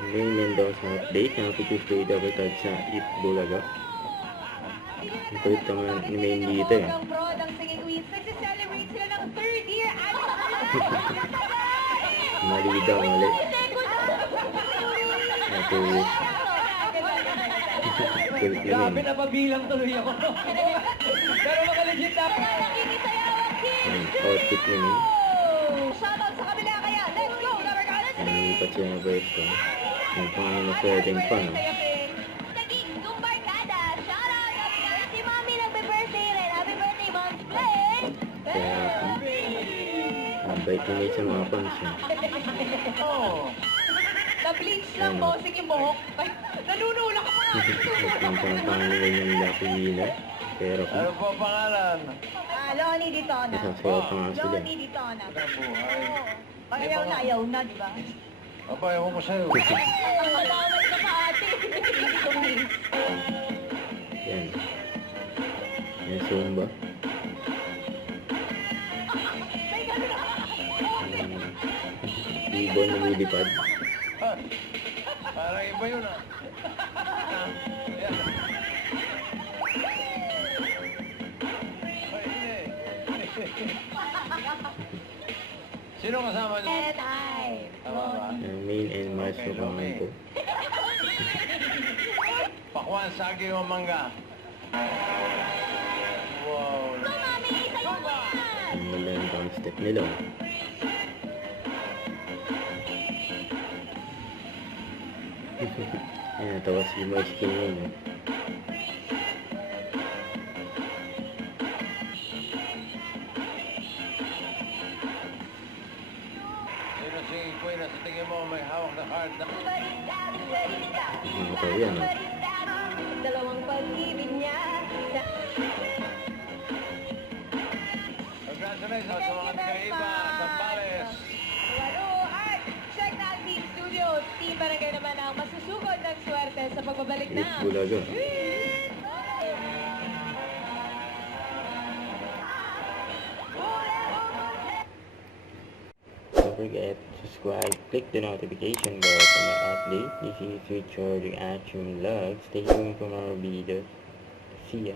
May Mendoza update. Happy Tuesday dapat tayo sa Eat Bulaga. Ang kulit naman ni Main dito eh. Nagse-celebrate sila ng 3rd year anniversary. Mali daw, mali. Happy kulit Grabe, naman. napabilang tuloy ako. Pero makalegit na. Ang outfit ni Main. Shoutout sa kabila kaya. Let's go! Nalipat siya ng pwesto. Ang pangano na setting pa, no? Naging Zumbarkada. Shoutout! Si Mami nagbe-birthday rin. Happy birthday, Mom Split! Kaya, ang bait ni Main sa mga fans niya. Na-bleach lang, bossing yung buhok. Nanunulak ako nga. Ang pangpangalan yung Lucky Winner. Pero kung Ano po ang pangalan? Lonnie Ditona. nasasayaw pa nga sila. Lonnie Ditona. Ang buhay. Ayaw na, di ba? Aba, ewan ko sa'yo. Ang malawal ka pa ate. Hindi ko miss. Yan. Yan Zumba. Ibon na lumilipad. Parang iba yun ah. Yan. Ay, hindi. Sino kasama niyo? And I. Tama ba? Yan, Main and Mars Okay, na pangalan ko. Pakwan, saging o mangga. Wow. Go, Mami! Sayo mo yan! Ang ganda ng pang step nila. Oh. Ayan, natawa si Mars King yun. Oh. Sino si Queen na sa tingin mo may hawak na card na? Nakatawa yan. Oh. Dalawang pag-ibig niya. Congratulations sa mga taga-iba sa Palace. Lalo, at check na ang Team Studio. Team Barangay naman ang masusugod ng swerte sa pagbabalik Eat na. Bulaga. Don't forget to subscribe, click the notification bell for my update. This is Richard Reaction Vlog. Stay tuned for more videos. See ya.